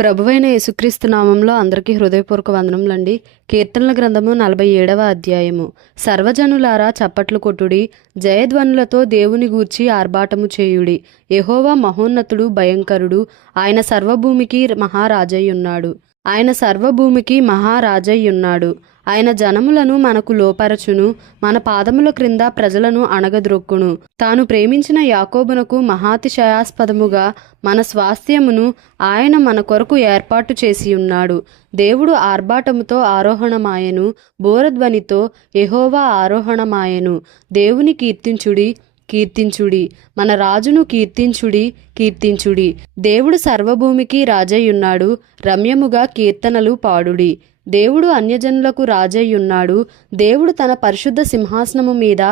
ప్రభువైన యేసుక్రీస్తు నామంలో అందరికీ హృదయపూర్వక వందనములండి. కీర్తనల గ్రంథము 47వ అధ్యాయము. సర్వజనులారా చప్పట్లు కొట్టుడి, జయధ్వనులతో దేవుని గూర్చి ఆర్భాటము చేయుడి. యెహోవా మహోన్నతుడు, భయంకరుడు, ఆయన సర్వభూమికి మహారాజయ్యున్నాడు. ఆయన సర్వభూమికి మహారాజయ్యున్నాడు. ఆయన జనములను మనకు లోపరచును, మన పాదముల క్రింద ప్రజలను అణగద్రొక్కును. తాను ప్రేమించిన యాకోబునకు మహాతిశయాస్పదముగా మన స్వాస్థ్యమును ఆయన మన కొరకు ఏర్పాటు చేసి ఉన్నాడు. దేవుడు ఆర్భాటముతో ఆరోహణమాయెను, బోరధ్వనితో యెహోవా ఆరోహణమాయెను. దేవుని కీర్తించుడి, కీర్తించుడి, మన రాజును కీర్తించుడి, కీర్తించుడి. దేవుడు సర్వభూమికి రాజయ్యున్నాడు, రమ్యముగా కీర్తనలు పాడుడి. దేవుడు అన్యజనులకు రాజయ్యున్నాడు. దేవుడు తన పరిశుద్ధ సింహాసనము మీద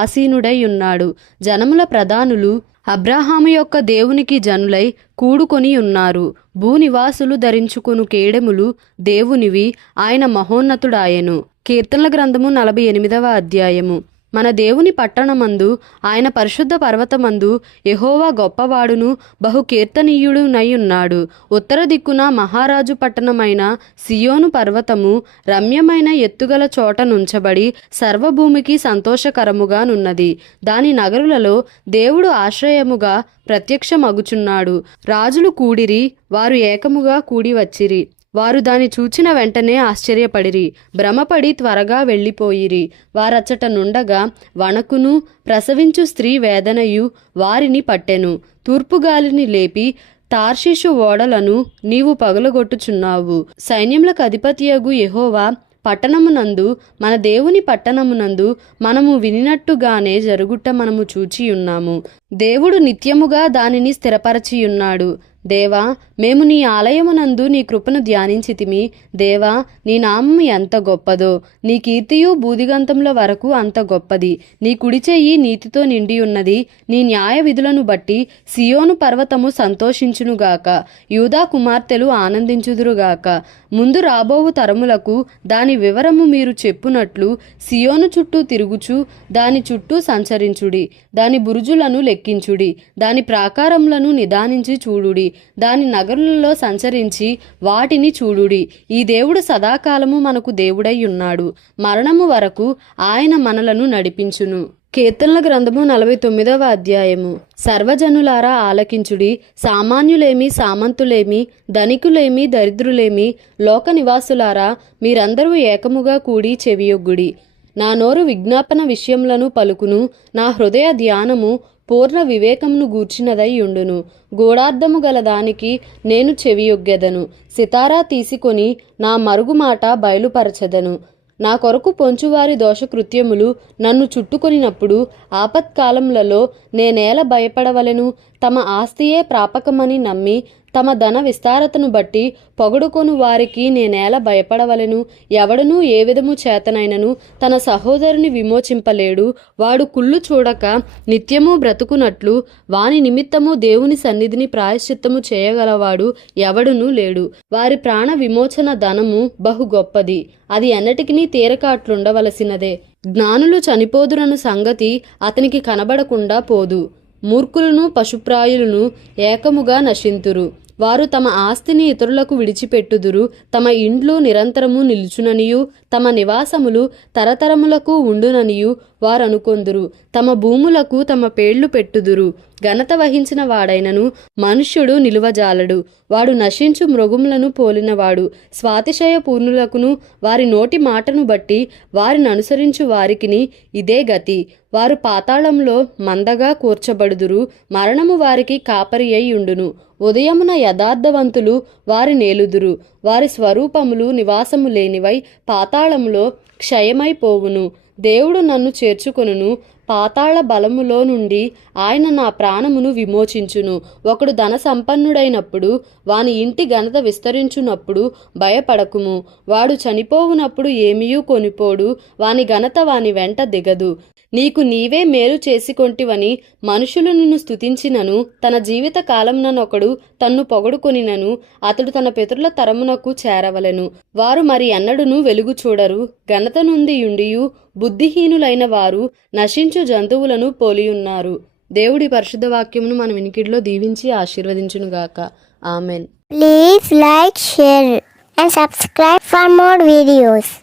ఆసీనుడై ఉన్నాడు. జనముల ప్రధానులు అబ్రాహాము యొక్క దేవునికి జనులై కూడుకొని ఉన్నారు. భూనివాసులు ధరించుకొను కేడెములు దేవునివి, ఆయన మహోన్నతుడాయెను. కీర్తనల గ్రంథము 48వ అధ్యాయము. మన దేవుని పట్టణమందు, ఆయన పరిశుద్ధ పర్వతమందు యెహోవా గొప్పవాడును బహు కీర్తనీయుడునై ఉన్నాడు. ఉత్తర దిక్కున మహారాజు పట్టణమైన సియోను పర్వతము రమ్యమైన ఎత్తుగల చోట నుంచబడి సర్వభూమికి సంతోషకరముగా నున్నది. దాని నగరులలో దేవుడు ఆశ్రయముగా ప్రత్యక్షమగుచున్నాడు. రాజులు కూడిరి, వారు ఏకముగా కూడి వచ్చిరి. వారు దాని చూచిన వెంటనే ఆశ్చర్యపడిరి, భ్రమపడి త్వరగా వెళ్ళిపోయిరి. వారచ్చట నుండగా వణకును, ప్రసవించు స్త్రీ వేదనయు వారిని పట్టెను. తూర్పుగాలిని లేపి తార్షీషు ఓడలను నీవు పగలగొట్టుచున్నావు. సైన్యములకు అధిపతియగు యెహోవా పట్టణమునందు, మన దేవుని పట్టణమునందు మనము వినినట్టుగానే జరుగుట మనము చూచియున్నాము. దేవుడు నిత్యముగా దానిని స్థిరపరచియున్నాడు. దేవా, మేము నీ ఆలయమునందు నీ కృపను ధ్యానించితిమి. దేవా, నీ నామము ఎంత గొప్పదో, నీ కీర్తియు బూదిగంతముల వరకు అంత గొప్పది. నీ కుడి చెయ్యి నీతితో నిండి ఉన్నది. నీ న్యాయ విధులను బట్టి సియోను పర్వతము సంతోషించునుగాక, యూదా కుమార్తెలు ఆనందించుదురుగాక. ముందు రాబోవు తరములకు దాని వివరము మీరు చెప్పునట్లు సియోను చుట్టూ తిరుగుచు దాని చుట్టూ సంచరించుడి. దాని బురుజులను లెక్కించుడి, దాని ప్రాకారములను నిదానించి చూడుడి. దాని నగరులలో సంచరించి వాటిని చూడుడి. ఈ దేవుడు సదాకాలము మనకు దేవుడై ఉన్నాడు. మరణము వరకు ఆయన మనలను నడిపించును. కీర్తనల గ్రంథము 49వ అధ్యాయము. సర్వజనులారా ఆలకించుడి, సామాన్యులేమి సామంతులేమి, ధనికులేమి దరిద్రులేమి, లోక నివాసులారా మీరందరూ ఏకముగా కూడి చెవియొగ్గుడి. నా నోరు విజ్ఞాపన విషయములను పలుకును, నా హృదయ ధ్యానము పూర్ణ వివేకమును గూర్చినదై ఉండును. గూఢార్థము గల దానికి నేను చెవియొగ్గెదను. సితారా తీసుకొని నా మరుగు మాట బయలుపరచెదను. నా కొరకు పొంచువారి దోషకృత్యములు నన్ను చుట్టుకొనినప్పుడు ఆపత్కాలములలో నేనేల భయపడవలెను? తమ ఆస్తియే ప్రాపకమని నమ్మి తమ ధన విస్తారతను బట్టి పొగడుకొను వారికి నేనేల భయపడవలెను? ఎవడనూ ఏ విధము చేతనైనను తన సహోదరుని విమోచింపలేడు. వాడు కుళ్ళు చూడక నిత్యము బ్రతుకునట్లు వాని నిమిత్తము దేవుని సన్నిధిని ప్రాయశ్చిత్తము చేయగలవాడు ఎవడునూ లేడు. వారి ప్రాణ విమోచన ధనము బహు గొప్పది, అది ఎన్నటికినీ తీరక అట్లుండవలసినదే. జ్ఞానులు చనిపోదురను సంగతి అతనికి కనబడకుండా పోదు. మూర్ఖులను పశుప్రాయులను ఏకముగా నశింతురు. వారు తమ ఆస్తిని ఇతరులకు విడిచిపెట్టుదురు. తమ ఇండ్లు నిరంతరము నిలుచుననియు తమ నివాసములు తరతరములకు ఉండుననియు వారనుకొందురు. తమ భూములకు తమ పేర్లు పెట్టుదురు. ఘనత వహించిన వాడైనను మనుష్యుడు నిలువజాలడు. వాడు నశించు మృగములను పోలినవాడు. స్వాతిశయ పూర్ణులకును వారి నోటి మాటను బట్టి వారిని అనుసరించు వారికిని ఇదే గతి. వారు పాతాళంలో మందగా కూర్చబడుదురు. మరణము వారికి కాపరి అయి ఉండును. ఉదయమున యథార్థవంతులు వారి నేలుదురు. వారి స్వరూపములు నివాసము లేనివై పాతాళములో క్షయమైపోవును. దేవుడు నన్ను చేర్చుకొనును. పాతాళ బలములో నుండి ఆయన నా ప్రాణమును విమోచించును. ఒకడు ధన సంపన్నుడైనప్పుడు వాని ఇంటి ఘనత విస్తరించునప్పుడు భయపడకుము. వాడు చనిపోవునప్పుడు ఏమీయూ కొనిపోడు. వాని ఘనత వాని వెంట దిగదు. నీకు నీవే మేలు చేసుకొంటివని మనుషులు నిన్ను స్తుతించినను, తన జీవిత కాలముననొకడు తన్ను పొగడుకొనినను అతడు తన పితరుల తరమునకు చేరవలెను. వారు మరి ఎన్నడును వెలుగు చూడరు. ఘనత నుండి యుండియు బుద్ధిహీనులైన వారు నశించు జంతువులను పోలియున్నారు. దేవుడి పరిశుద్ధ వాక్యమును మన వినికిడిలో దీవించి ఆశీర్వదించునుగాక. Amen. Please like, share and subscribe for more videos.